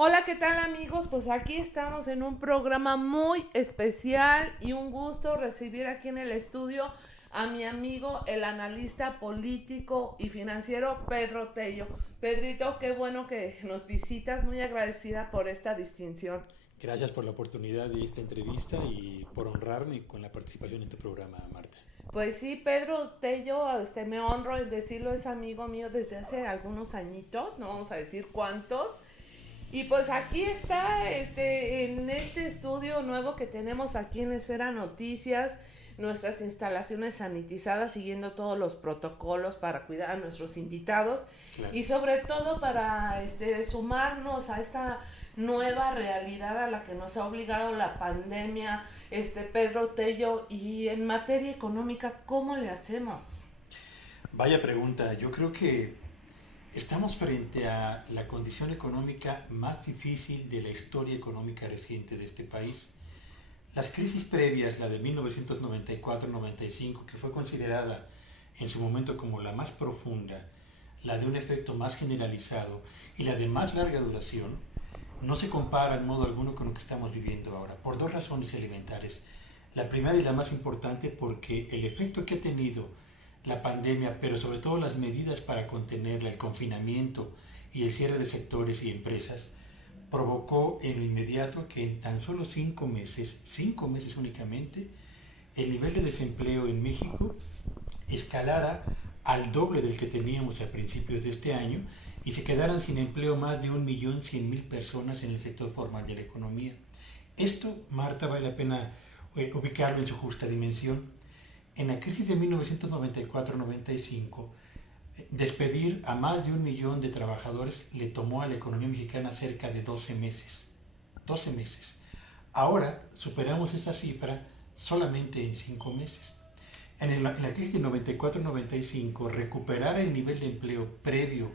Hola, ¿qué tal amigos? Pues aquí estamos en un programa muy especial y un gusto recibir aquí en el estudio a mi amigo, el analista político y financiero Pedro Tello. Pedrito, qué bueno que nos visitas, muy agradecida por esta distinción. Gracias por la oportunidad de esta entrevista y por honrarme con la participación en tu programa, Marta. Pues sí, Pedro Tello, me honro en decirlo, es amigo mío desde hace algunos añitos, no vamos a decir cuántos. Y pues aquí está, en este estudio nuevo que tenemos aquí en Esfera Noticias, nuestras instalaciones sanitizadas, siguiendo todos los protocolos para cuidar a nuestros invitados Claro. y sobre todo para sumarnos a esta nueva realidad a la que nos ha obligado la pandemia, Pedro Tello, y en materia económica, ¿cómo le hacemos? Vaya pregunta. Yo creo que estamos frente a la condición económica más difícil de la historia económica reciente de este país. Las crisis previas, la de 1994-95, que fue considerada en su momento como la más profunda, la de un efecto más generalizado y la de más larga duración, no se compara en modo alguno con lo que estamos viviendo ahora, por dos razones elementales. La primera y la más importante porque el efecto que ha tenido la pandemia, pero sobre todo las medidas para contenerla, el confinamiento y el cierre de sectores y empresas, provocó en lo inmediato que en tan solo 5 meses únicamente, el nivel de desempleo en México escalara al doble del que teníamos a principios de este año y se quedaran sin empleo más de 1.100.000 personas en el sector formal de la economía. Esto, Marta, vale la pena ubicarlo en su justa dimensión. En la crisis de 1994-95, despedir a más de 1 millón de trabajadores le tomó a la economía mexicana cerca de 12 meses. 12 meses. Ahora superamos esa cifra solamente en 5 meses. En la crisis de 94-95, recuperar el nivel de empleo previo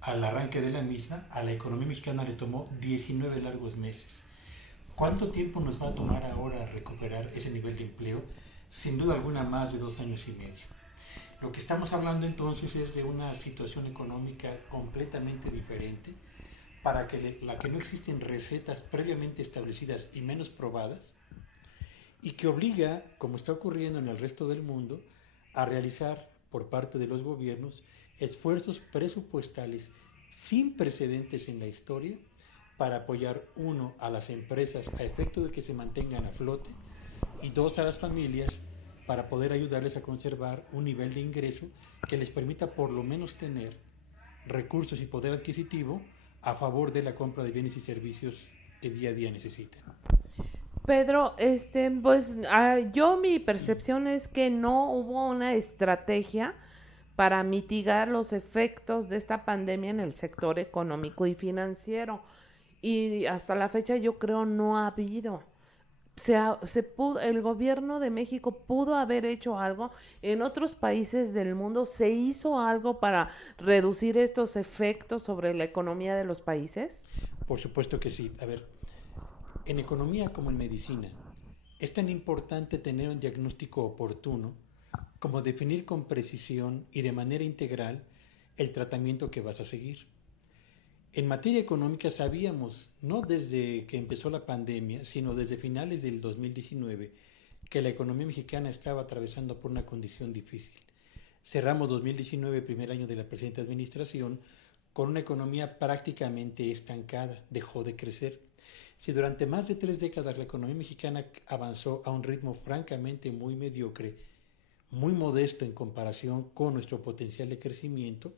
al arranque de la misma, a la economía mexicana le tomó 19 largos meses. ¿Cuánto tiempo nos va a tomar ahora recuperar ese nivel de empleo? Sin duda alguna más de 2 años y medio. Lo que estamos hablando entonces es de una situación económica completamente diferente para la que no existen recetas previamente establecidas y menos probadas y que obliga, como está ocurriendo en el resto del mundo, a realizar por parte de los gobiernos esfuerzos presupuestales sin precedentes en la historia para apoyar, uno, a las empresas a efecto de que se mantengan a flote y dos, a las familias para poder ayudarles a conservar un nivel de ingreso que les permita por lo menos tener recursos y poder adquisitivo a favor de la compra de bienes y servicios que día a día necesitan. Pedro, yo mi percepción es que no hubo una estrategia para mitigar los efectos de esta pandemia en el sector económico y financiero. Y hasta la fecha yo creo no ha habido. El gobierno de México pudo haber hecho algo. En otros países del mundo se hizo algo para reducir estos efectos sobre la economía de los países. Por supuesto que sí. A ver, en economía como en medicina, es tan importante tener un diagnóstico oportuno como definir con precisión y de manera integral el tratamiento que vas a seguir. En materia económica sabíamos, no desde que empezó la pandemia, sino desde finales del 2019, que la economía mexicana estaba atravesando por una condición difícil. Cerramos 2019, primer año de la presente administración, con una economía prácticamente estancada, dejó de crecer. Si durante más de 3 décadas la economía mexicana avanzó a un ritmo francamente muy mediocre, muy modesto en comparación con nuestro potencial de crecimiento,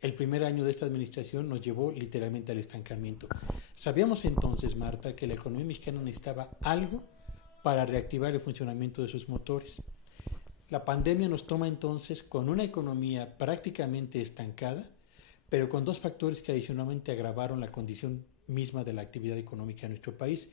el primer año de esta administración nos llevó literalmente al estancamiento. Sabíamos entonces, Marta, que la economía mexicana necesitaba algo para reactivar el funcionamiento de sus motores. La pandemia nos toma entonces con una economía prácticamente estancada, pero con dos factores que adicionalmente agravaron la condición misma de la actividad económica en nuestro país.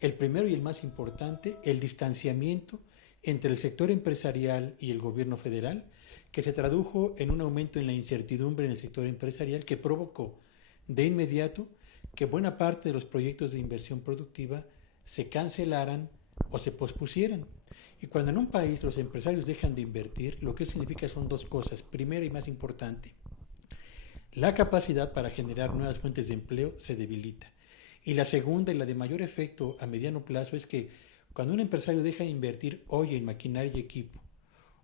El primero y el más importante, el distanciamiento entre el sector empresarial y el gobierno federal, que se tradujo en un aumento en la incertidumbre en el sector empresarial que provocó de inmediato que buena parte de los proyectos de inversión productiva se cancelaran o se pospusieran. Y cuando en un país los empresarios dejan de invertir, lo que significa son dos cosas. Primera y más importante, la capacidad para generar nuevas fuentes de empleo se debilita. Y la segunda y la de mayor efecto a mediano plazo es que cuando un empresario deja de invertir hoy en maquinaria y equipo,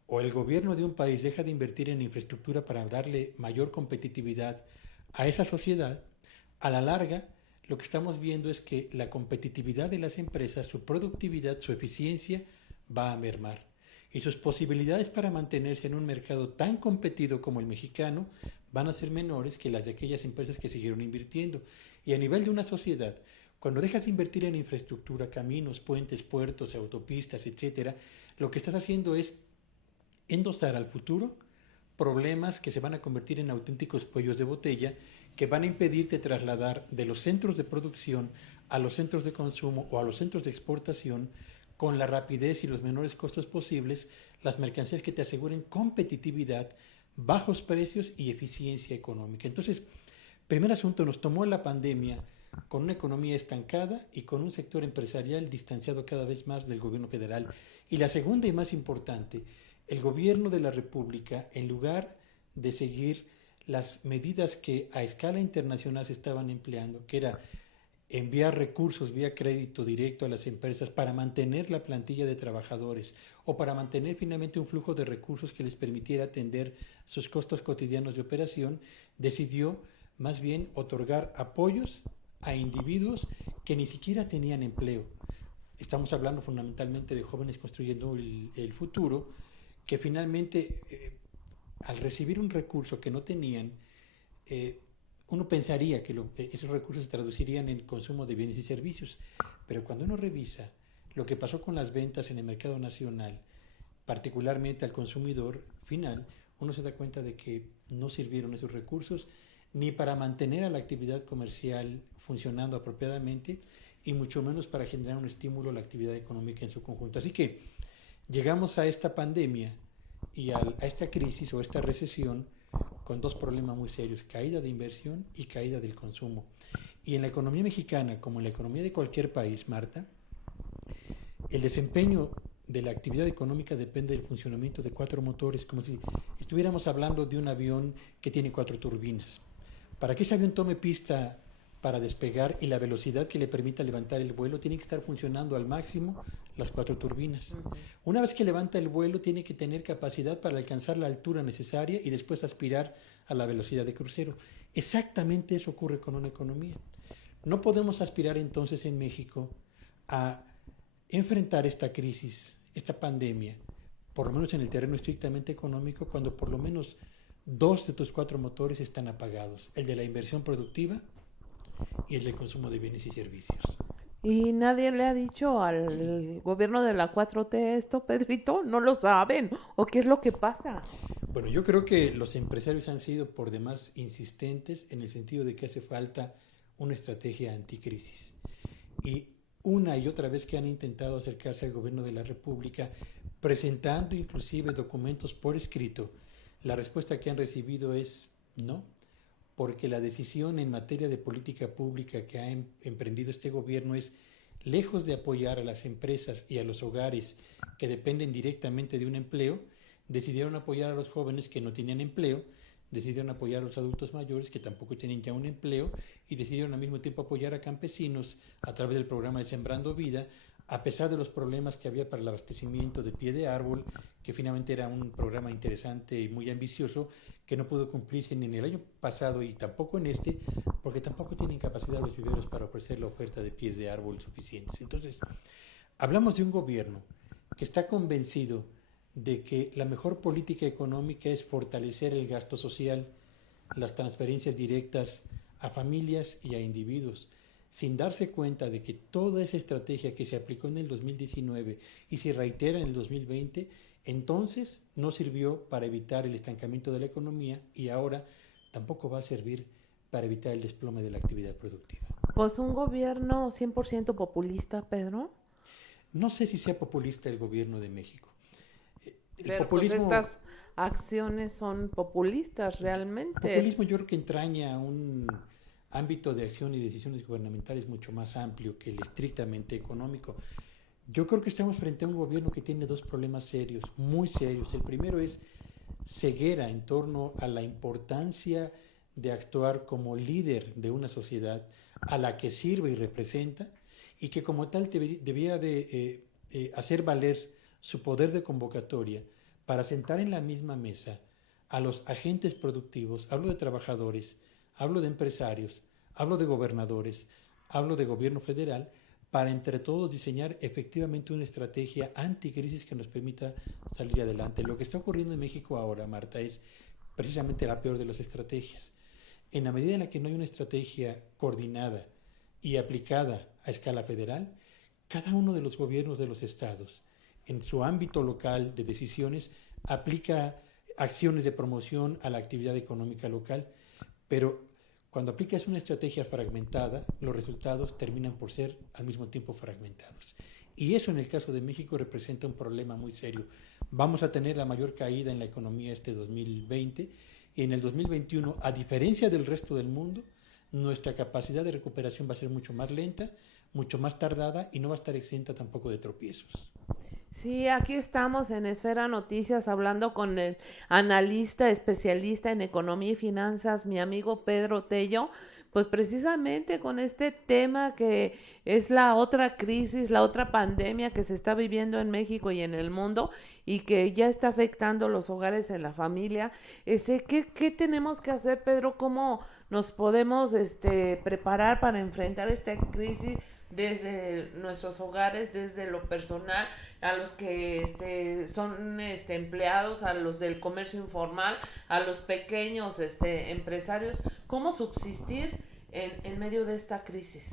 o el gobierno de un país deja de invertir en infraestructura para darle mayor competitividad a esa sociedad, a la larga lo que estamos viendo es que la competitividad de las empresas, su productividad, su eficiencia va a mermar. Y sus posibilidades para mantenerse en un mercado tan competido como el mexicano van a ser menores que las de aquellas empresas que siguieron invirtiendo. Y a nivel de una sociedad, cuando dejas de invertir en infraestructura, caminos, puentes, puertos, autopistas, etcétera, lo que estás haciendo es endosar al futuro problemas que se van a convertir en auténticos cuellos de botella que van a impedirte trasladar de los centros de producción a los centros de consumo o a los centros de exportación con la rapidez y los menores costos posibles las mercancías que te aseguren competitividad, bajos precios y eficiencia económica. Entonces, primer asunto, nos tomó la pandemia con una economía estancada y con un sector empresarial distanciado cada vez más del gobierno federal. Y la segunda y más importante, el gobierno de la República, en lugar de seguir las medidas que a escala internacional se estaban empleando, que era enviar recursos vía crédito directo a las empresas para mantener la plantilla de trabajadores o para mantener finalmente un flujo de recursos que les permitiera atender sus costos cotidianos de operación, decidió más bien otorgar apoyos a individuos que ni siquiera tenían empleo. Estamos hablando fundamentalmente de jóvenes construyendo el futuro, que finalmente, al recibir un recurso que no tenían, uno pensaría que esos recursos se traducirían en consumo de bienes y servicios, pero cuando uno revisa lo que pasó con las ventas en el mercado nacional, particularmente al consumidor final, uno se da cuenta de que no sirvieron esos recursos ni para mantener a la actividad comercial funcionando apropiadamente y mucho menos para generar un estímulo a la actividad económica en su conjunto. Así que llegamos a esta pandemia y a esta crisis o esta recesión con dos problemas muy serios: caída de inversión y caída del consumo. Y en la economía mexicana, como en la economía de cualquier país, Marta, el desempeño de la actividad económica depende del funcionamiento de cuatro motores, como si estuviéramos hablando de un avión que tiene cuatro turbinas. Para que ese avión tome pista para despegar y la velocidad que le permita levantar el vuelo, tiene que estar funcionando al máximo las cuatro turbinas. Una vez que levanta el vuelo, tiene que tener capacidad para alcanzar la altura necesaria y después aspirar a la velocidad de crucero. Exactamente eso ocurre con una economía. No podemos aspirar entonces en México a enfrentar esta crisis, esta pandemia, por lo menos en el terreno estrictamente económico, cuando por lo menos dos de tus cuatro motores están apagados: el de la inversión productiva y el del consumo de bienes y servicios. ¿Y nadie le ha dicho al gobierno de la 4T esto, Pedrito? ¿No lo saben? ¿O qué es lo que pasa? Bueno, yo creo que los empresarios han sido por demás insistentes en el sentido de que hace falta una estrategia anticrisis. Y una y otra vez que han intentado acercarse al gobierno de la República, presentando inclusive documentos por escrito, la respuesta que han recibido es no, porque la decisión en materia de política pública que ha emprendido este gobierno es, lejos de apoyar a las empresas y a los hogares que dependen directamente de un empleo, decidieron apoyar a los jóvenes que no tenían empleo, decidieron apoyar a los adultos mayores que tampoco tienen ya un empleo y decidieron al mismo tiempo apoyar a campesinos a través del programa de Sembrando Vida, a pesar de los problemas que había para el abastecimiento de pie de árbol, que finalmente era un programa interesante y muy ambicioso, que no pudo cumplirse ni en el año pasado y tampoco en este, porque tampoco tienen capacidad los viveros para ofrecer la oferta de pies de árbol suficientes. Entonces, hablamos de un gobierno que está convencido de que la mejor política económica es fortalecer el gasto social, las transferencias directas a familias y a individuos, sin darse cuenta de que toda esa estrategia que se aplicó en el 2019 y se reitera en el 2020, entonces no sirvió para evitar el estancamiento de la economía y ahora tampoco va a servir para evitar el desplome de la actividad productiva. Pues un gobierno 100% populista, Pedro. No sé si sea populista el gobierno de México. El Pero populismo, pues estas acciones son populistas realmente. el populismo yo creo que entraña un ámbito de acción y decisiones gubernamentales mucho más amplio que el estrictamente económico. Yo creo que estamos frente a un gobierno que tiene dos problemas serios, muy serios. El primero es ceguera en torno a la importancia de actuar como líder de una sociedad a la que sirve y representa, y que como tal debiera de hacer valer su poder de convocatoria para sentar en la misma mesa a los agentes productivos. Hablo de trabajadores, hablo de empresarios, hablo de gobernadores, hablo de gobierno federal, para entre todos diseñar efectivamente una estrategia anticrisis que nos permita salir adelante. Lo que está ocurriendo en México ahora, Marta, es precisamente la peor de las estrategias. En la medida en la que no hay una estrategia coordinada y aplicada a escala federal, cada uno de los gobiernos de los estados, en su ámbito local de decisiones, aplica acciones de promoción a la actividad económica local, pero cuando aplicas una estrategia fragmentada, los resultados terminan por ser al mismo tiempo fragmentados. Y eso en el caso de México representa un problema muy serio. Vamos a tener la mayor caída en la economía este 2020 y en el 2021, a diferencia del resto del mundo, nuestra capacidad de recuperación va a ser mucho más lenta, mucho más tardada y no va a estar exenta tampoco de tropiezos. Sí, aquí estamos en Esfera Noticias hablando con el analista especialista en economía y finanzas, mi amigo Pedro Tello, pues precisamente con este tema que es la otra crisis, la otra pandemia que se está viviendo en México y en el mundo y que ya está afectando los hogares en la familia. ¿Qué tenemos que hacer, Pedro? ¿Cómo nos podemos preparar para enfrentar esta crisis desde nuestros hogares, desde lo personal, a los que son empleados, a los del comercio informal, a los pequeños empresarios? ¿Cómo subsistir en medio de esta crisis?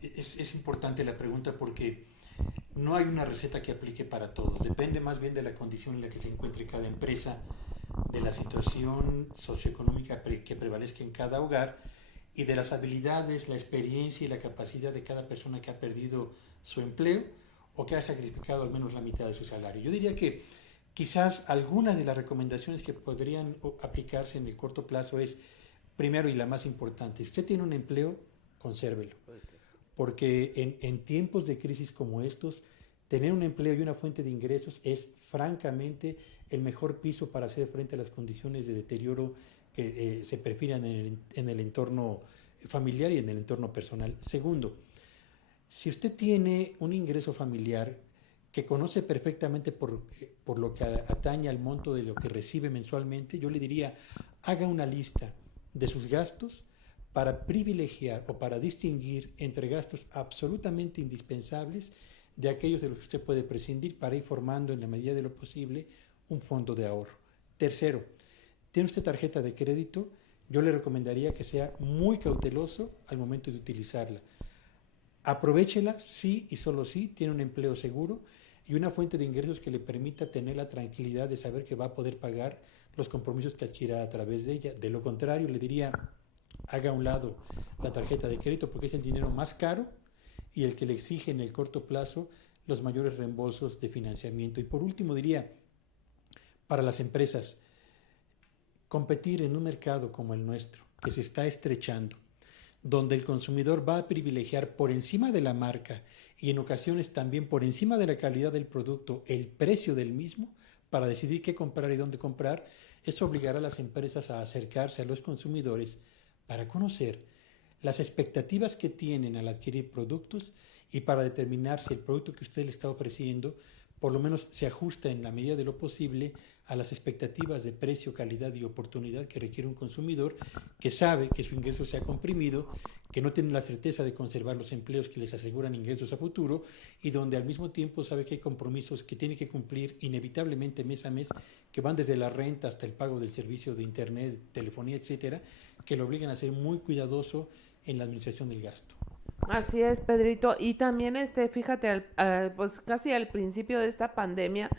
Es importante la pregunta porque no hay una receta que aplique para todos. Depende más bien de la condición en la que se encuentre cada empresa, de la situación socioeconómica que prevalezca en cada hogar y de las habilidades, la experiencia y la capacidad de cada persona que ha perdido su empleo o que ha sacrificado al menos la mitad de su salario. Yo diría que quizás algunas de las recomendaciones que podrían aplicarse en el corto plazo es, primero y la más importante, si usted tiene un empleo, consérvelo. Porque en tiempos de crisis como estos, tener un empleo y una fuente de ingresos es francamente el mejor piso para hacer frente a las condiciones de deterioro que se perfilan en el entorno familiar y en el entorno personal. Segundo, si usted tiene un ingreso familiar que conoce perfectamente por lo que atañe al monto de lo que recibe mensualmente, yo le diría, haga una lista de sus gastos para privilegiar o para distinguir entre gastos absolutamente indispensables de aquellos de los que usted puede prescindir para ir formando en la medida de lo posible un fondo de ahorro. Tercero, ¿tiene usted tarjeta de crédito? Yo le recomendaría que sea muy cauteloso al momento de utilizarla. Aprovéchela sí y solo sí tiene un empleo seguro y una fuente de ingresos que le permita tener la tranquilidad de saber que va a poder pagar los compromisos que adquiera a través de ella. De lo contrario, le diría, haga a un lado la tarjeta de crédito porque es el dinero más caro y el que le exige en el corto plazo los mayores reembolsos de financiamiento. Y por último diría, para las empresas, competir en un mercado como el nuestro, que se está estrechando, donde el consumidor va a privilegiar por encima de la marca y en ocasiones también por encima de la calidad del producto el precio del mismo para decidir qué comprar y dónde comprar, eso obligará a las empresas a acercarse a los consumidores para conocer las expectativas que tienen al adquirir productos y para determinar si el producto que usted le está ofreciendo por lo menos se ajusta en la medida de lo posible a las expectativas de precio, calidad y oportunidad que requiere un consumidor que sabe que su ingreso se ha comprimido, que no tiene la certeza de conservar los empleos que les aseguran ingresos a futuro y donde al mismo tiempo sabe que hay compromisos que tiene que cumplir inevitablemente mes a mes, que van desde la renta hasta el pago del servicio de internet, telefonía, etcétera, que lo obligan a ser muy cuidadoso en la administración del gasto. Así es, Pedrito. Y también, fíjate, pues casi al principio de esta pandemia,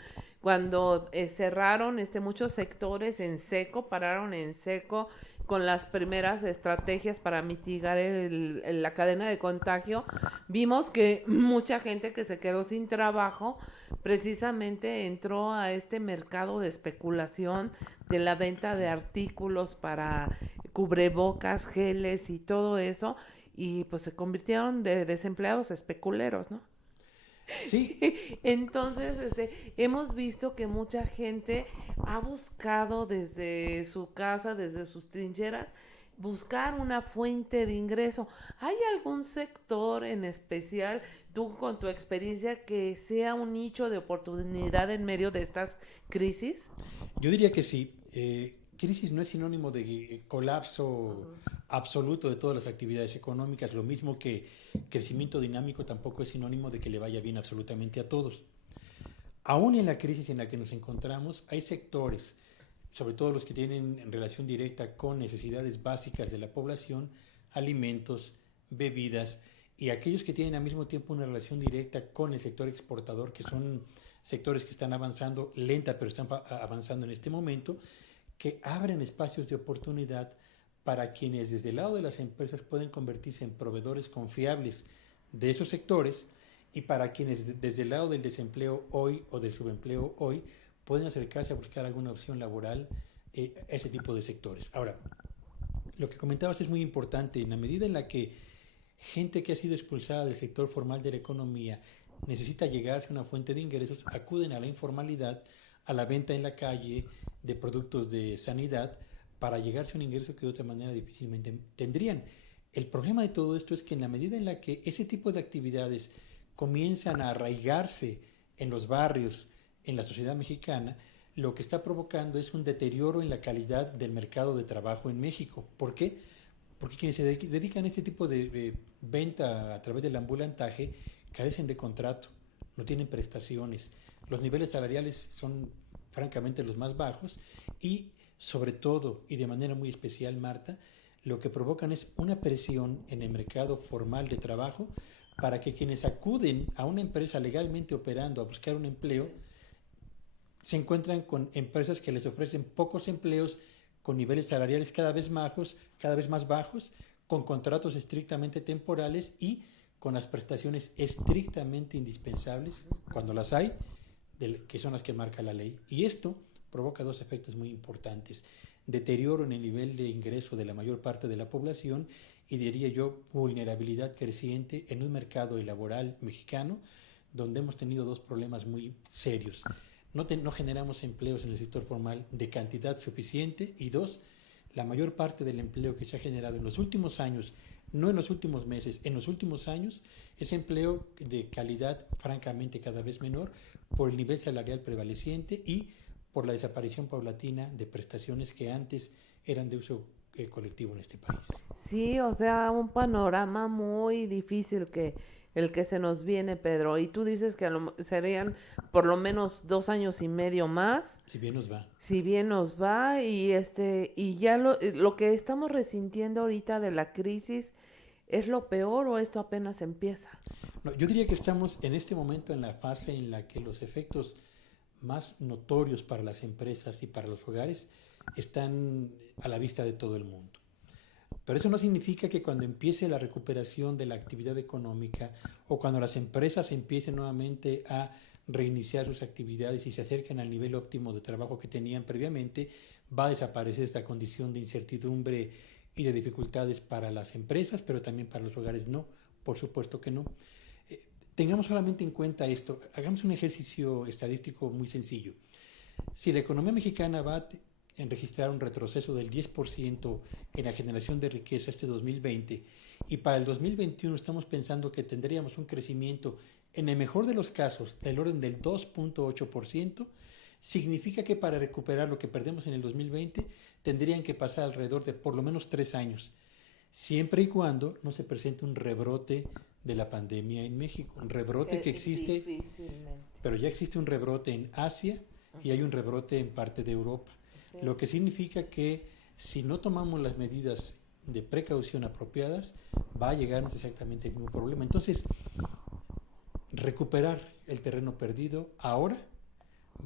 cuando cerraron muchos sectores en seco, pararon en seco con las primeras estrategias para mitigar la cadena de contagio, vimos que mucha gente que se quedó sin trabajo precisamente entró a este mercado de especulación de la venta de artículos para cubrebocas, geles y todo eso, y pues se convirtieron de desempleados a especuleros, ¿no? Sí, Entonces, hemos visto que mucha gente ha buscado desde su casa, desde sus trincheras, buscar una fuente de ingreso. ¿Hay algún sector en especial, tú con tu experiencia, que sea un nicho de oportunidad en medio de estas crisis? Yo diría que sí. Crisis no es sinónimo de colapso Ujú. absoluto de todas las actividades económicas, lo mismo que crecimiento dinámico tampoco es sinónimo de que le vaya bien absolutamente a todos. Aún en la crisis en la que nos encontramos, hay sectores, sobre todo los que tienen en relación directa con necesidades básicas de la población, alimentos, bebidas, y aquellos que tienen al mismo tiempo una relación directa con el sector exportador, que son sectores que están avanzando lenta, pero están avanzando en este momento, que abren espacios de oportunidad para quienes desde el lado de las empresas pueden convertirse en proveedores confiables de esos sectores y para quienes desde el lado del desempleo hoy o del subempleo hoy pueden acercarse a buscar alguna opción laboral a ese tipo de sectores. Ahora, lo que comentabas es muy importante. En la medida en la que gente que ha sido expulsada del sector formal de la economía necesita llegarse a una fuente de ingresos, acuden a la informalidad, a la venta en la calle de productos de sanidad para llegarse a un ingreso que de otra manera difícilmente tendrían. El problema de todo esto es que en la medida en la que ese tipo de actividades comienzan a arraigarse en los barrios, en la sociedad mexicana, lo que está provocando es un deterioro en la calidad del mercado de trabajo en México. ¿Por qué? Porque quienes se dedican a este tipo de venta a través del ambulantaje carecen de contrato, no tienen prestaciones, los niveles salariales son francamente los más bajos y sobre todo y de manera muy especial, Marta, lo que provocan es una presión en el mercado formal de trabajo para que quienes acuden a una empresa legalmente operando a buscar un empleo se encuentran con empresas que les ofrecen pocos empleos con niveles salariales cada vez más bajos, con contratos estrictamente temporales y con las prestaciones estrictamente indispensables, cuando las hay, que son las que marca la ley. Y esto provoca dos efectos muy importantes: deterioro en el nivel de ingreso de la mayor parte de la población y, diría yo, vulnerabilidad creciente en un mercado laboral mexicano donde hemos tenido dos problemas muy serios. No generamos empleos en el sector formal de cantidad suficiente y dos, la mayor parte del empleo que se ha generado en los últimos años, no en los últimos meses, en los últimos años, es empleo de calidad francamente cada vez menor por el nivel salarial prevaleciente y por la desaparición paulatina de prestaciones que antes eran de uso colectivo en este país. Sí, o sea, un panorama muy difícil que el que se nos viene, Pedro. Y tú dices que serían por lo menos 2 años y medio más, Si bien nos va. si bien nos va, y ya lo que estamos resintiendo ahorita de la crisis, ¿es lo peor o esto apenas empieza? No, yo diría que estamos en este momento en la fase en la que los efectos más notorios para las empresas y para los hogares están a la vista de todo el mundo. Pero eso no significa que cuando empiece la recuperación de la actividad económica o cuando las empresas empiecen nuevamente a reiniciar sus actividades y se acerquen al nivel óptimo de trabajo que tenían previamente, va a desaparecer esta condición de incertidumbre y de dificultades para las empresas, pero también para los hogares. No, por supuesto que no. Tengamos solamente en cuenta esto, hagamos un ejercicio estadístico muy sencillo. Si la economía mexicana va a registrar un retroceso del 10% en la generación de riqueza este 2020 y para el 2021 estamos pensando que tendríamos un crecimiento en el mejor de los casos del orden del 2.8%, significa que para recuperar lo que perdemos en el 2020 tendrían que pasar alrededor de por lo menos 3 años, siempre y cuando no se presente un rebrote de la pandemia en México, un rebrote que existe, Difícilmente. pero ya existe un rebrote en Asia y hay un rebrote en parte de Europa, Sí. lo que significa que si no tomamos las medidas de precaución apropiadas, va a llegarnos exactamente el mismo problema. Entonces, recuperar el terreno perdido ahora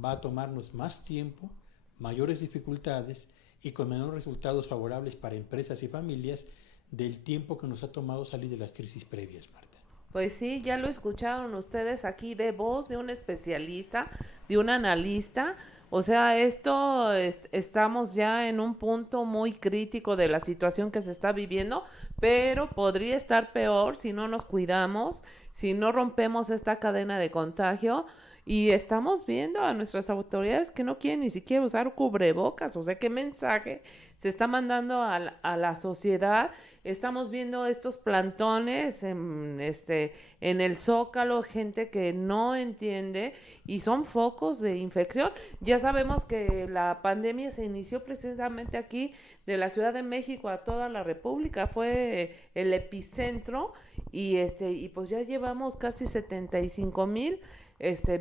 va a tomarnos más tiempo, mayores dificultades y con menores resultados favorables para empresas y familias del tiempo que nos ha tomado salir de las crisis previas, Marta. Pues sí, ya lo escucharon ustedes aquí de voz de un especialista, de un analista. O sea, estamos ya en un punto muy crítico de la situación que se está viviendo, pero podría estar peor si no nos cuidamos, si no rompemos esta cadena de contagio Y estamos viendo a nuestras autoridades que no quieren ni siquiera usar cubrebocas. O sea, ¿qué mensaje se está mandando a la sociedad? Estamos viendo estos plantones en el Zócalo, gente que no entiende y son focos de infección. Ya sabemos que la pandemia se inició precisamente aquí, de la Ciudad de México a toda la República, fue el epicentro y pues ya llevamos casi 75,000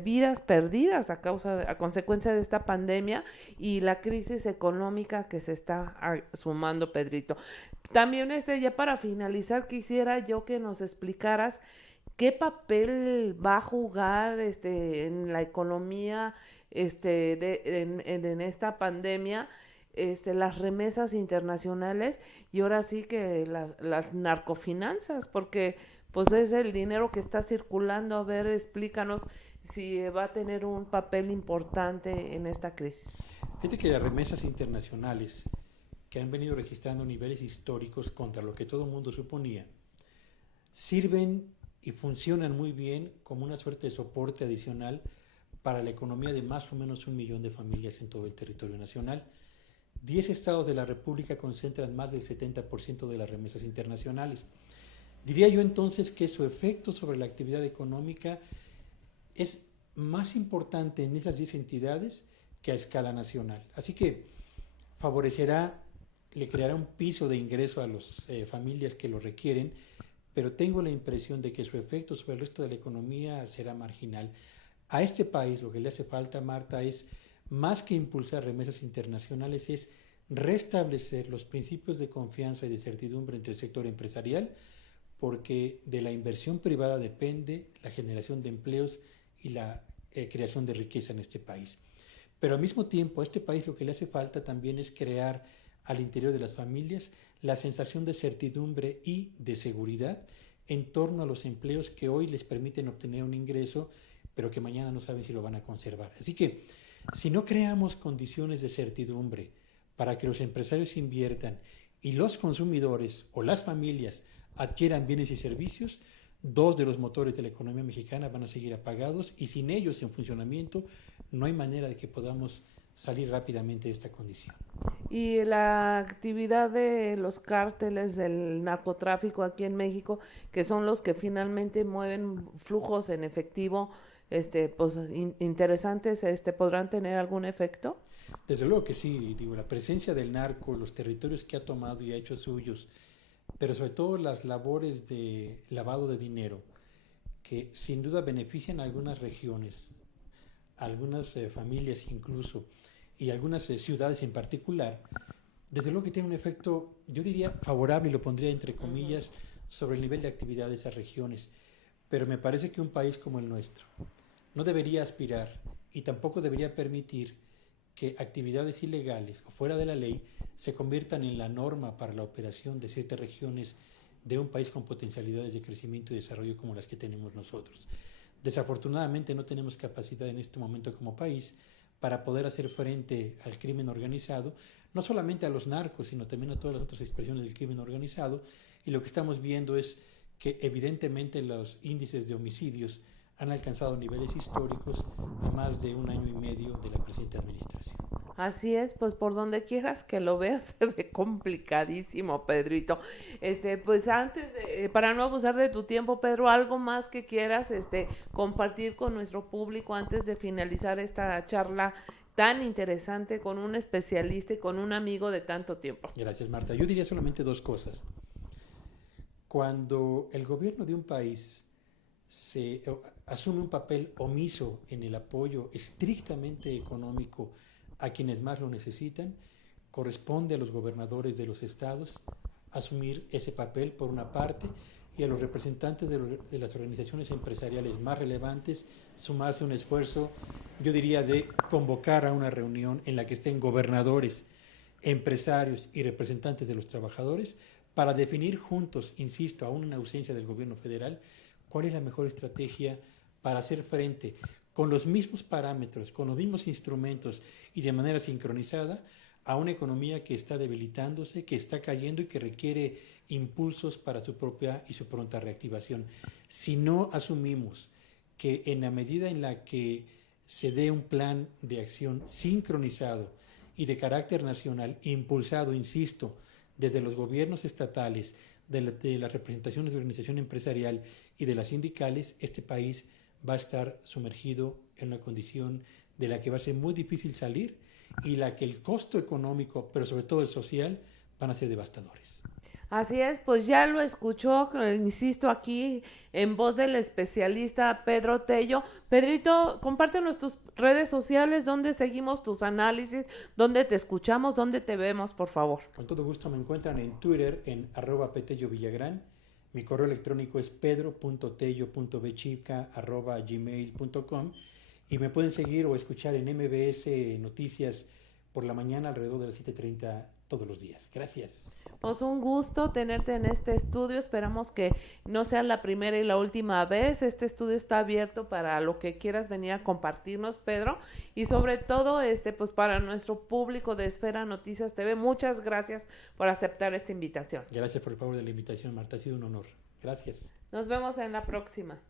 vidas perdidas a consecuencia de esta pandemia y la crisis económica que se está sumando, Pedrito. También ya para finalizar quisiera yo que nos explicaras qué papel va a jugar en la economía en esta pandemia, las remesas internacionales y ahora sí que las narcofinanzas, porque pues es el dinero que está circulando. A ver, explícanos si va a tener un papel importante en esta crisis. Fíjate que las remesas internacionales, que han venido registrando niveles históricos contra lo que todo el mundo suponía, sirven y funcionan muy bien como una suerte de soporte adicional para la economía de más o menos 1 millón de familias en todo el territorio nacional. 10 estados de la República concentran más del 70% de las remesas internacionales. Diría yo entonces que su efecto sobre la actividad económica es más importante en esas 10 entidades que a escala nacional. Así que favorecerá, le creará un piso de ingreso a las familias que lo requieren, pero tengo la impresión de que su efecto sobre el resto de la economía será marginal. A este país lo que le hace falta, Marta, es más que impulsar remesas internacionales, es restablecer los principios de confianza y de certidumbre entre el sector empresarial, porque de la inversión privada depende la generación de empleos y la creación de riqueza en este país. Pero al mismo tiempo, a este país lo que le hace falta también es crear al interior de las familias la sensación de certidumbre y de seguridad en torno a los empleos que hoy les permiten obtener un ingreso, pero que mañana no saben si lo van a conservar. Así que, si no creamos condiciones de certidumbre para que los empresarios inviertan y los consumidores o las familias adquieran bienes y servicios, dos de los motores de la economía mexicana van a seguir apagados y sin ellos en funcionamiento no hay manera de que podamos salir rápidamente de esta condición. Y la actividad de los cárteles del narcotráfico aquí en México, que son los que finalmente mueven flujos en efectivo, pues interesantes, ¿podrán tener algún efecto? Desde luego que sí, digo, la presencia del narco, los territorios que ha tomado y ha hecho suyos, pero sobre todo las labores de lavado de dinero, que sin duda benefician a algunas regiones, a algunas familias incluso, y algunas ciudades en particular, desde luego que tiene un efecto, yo diría, favorable, y lo pondría entre comillas, sobre el nivel de actividad de esas regiones. Pero me parece que un país como el nuestro no debería aspirar y tampoco debería permitir que actividades ilegales o fuera de la ley se conviertan en la norma para la operación de ciertas regiones de un país con potencialidades de crecimiento y desarrollo como las que tenemos nosotros. Desafortunadamente no tenemos capacidad en este momento como país para poder hacer frente al crimen organizado, no solamente a los narcos, sino también a todas las otras expresiones del crimen organizado, y lo que estamos viendo es que evidentemente los índices de homicidios han alcanzado niveles históricos a más de 1 año y medio de la presente administración. Así es, pues por donde quieras que lo veas se ve complicadísimo, Pedrito. Pues antes, para no abusar de tu tiempo, Pedro, algo más que quieras, compartir con nuestro público antes de finalizar esta charla tan interesante con un especialista y con un amigo de tanto tiempo. Gracias, Marta. Yo diría solamente dos cosas. Cuando el gobierno de un país asume un papel omiso en el apoyo estrictamente económico a quienes más lo necesitan, corresponde a los gobernadores de los estados asumir ese papel por una parte y a los representantes de las organizaciones empresariales más relevantes sumarse a un esfuerzo, yo diría, de convocar a una reunión en la que estén gobernadores, empresarios y representantes de los trabajadores para definir juntos, insisto, aún en ausencia del gobierno federal, cuál es la mejor estrategia para hacer frente con los mismos parámetros, con los mismos instrumentos y de manera sincronizada a una economía que está debilitándose, que está cayendo y que requiere impulsos para su propia y su pronta reactivación. Si no asumimos que en la medida en la que se dé un plan de acción sincronizado y de carácter nacional, impulsado, insisto, desde los gobiernos estatales, de las representaciones de organización empresarial y de las sindicales, este país va a estar sumergido en una condición de la que va a ser muy difícil salir y la que el costo económico, pero sobre todo el social, van a ser devastadores. Así es, pues ya lo escuchó, insisto, aquí en voz del especialista Pedro Tello. Pedrito, compártenos tus redes sociales, dónde seguimos tus análisis, dónde te escuchamos, dónde te vemos, por favor. Con todo gusto me encuentran en Twitter en @petellovillagrán. Mi correo electrónico es pedro.tello.bechica@gmail.com y me pueden seguir o escuchar en MBS Noticias por la mañana alrededor de las 7:30 todos los días. Gracias. Pues un gusto tenerte en este estudio. Esperamos que no sea la primera y la última vez. Este estudio está abierto para lo que quieras venir a compartirnos, Pedro. Y sobre todo, pues para nuestro público de Esfera Noticias TV, muchas gracias por aceptar esta invitación. Gracias por el favor de la invitación, Marta. Ha sido un honor. Gracias. Nos vemos en la próxima.